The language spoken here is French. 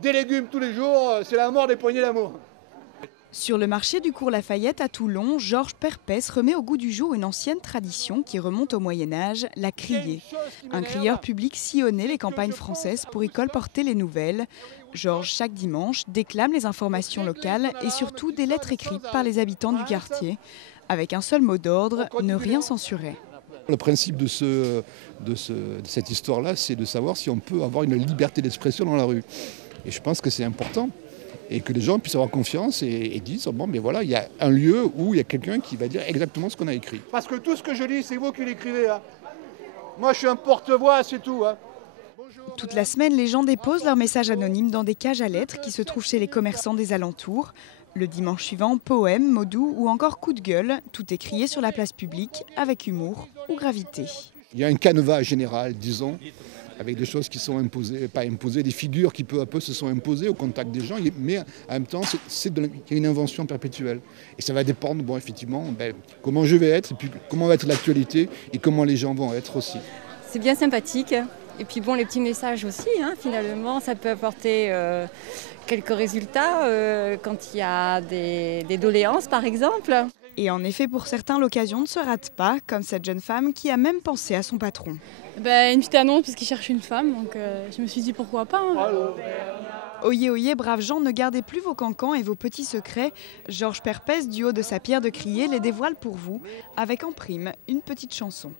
Des légumes tous les jours, c'est la mort des poignées d'amour. Sur le marché du cours Lafayette à Toulon, Georges Perpès remet au goût du jour une ancienne tradition qui remonte au Moyen-Âge, la criée. Un crieur public sillonnait les campagnes françaises pour y colporter les nouvelles. Georges, chaque dimanche, déclame les informations locales et surtout des lettres écrites par les habitants du quartier. Avec un seul mot d'ordre, ne rien censurer. Le principe de cette histoire-là, c'est de savoir si on peut avoir une liberté d'expression dans la rue. Et je pense que c'est important. Et que les gens puissent avoir confiance et disent, bon, mais voilà, il y a un lieu où il y a quelqu'un qui va dire exactement ce qu'on a écrit. Parce que tout ce que je lis, c'est vous qui l'écrivez. Hein. Moi, je suis un porte-voix, c'est tout. Hein. Toute la semaine, les gens déposent leurs messages anonymes dans des cages à lettres qui se trouvent chez les commerçants des alentours. Le dimanche suivant, poèmes, mots doux ou encore coup de gueule, tout est crié sur la place publique avec humour ou gravité. Il y a un canevas général, disons, avec des choses qui sont imposées, pas imposées, des figures qui peu à peu se sont imposées au contact des gens, mais en même temps, il y a une invention perpétuelle. Et ça va dépendre, bon, effectivement, comment je vais être, et puis comment va être l'actualité, et comment les gens vont être aussi. C'est bien sympathique. Et puis bon, les petits messages aussi, hein, finalement, ça peut apporter quelques résultats quand il y a des doléances, par exemple. Et en effet, pour certains, l'occasion ne se rate pas, comme cette jeune femme qui a même pensé à son patron. Une petite annonce parce qu'il cherche une femme, donc je me suis dit pourquoi pas. Hein. Oyez, oyez, braves gens, ne gardez plus vos cancans et vos petits secrets. Georges Perpès, du haut de sa pierre de crier, les dévoile pour vous, avec en prime une petite chanson.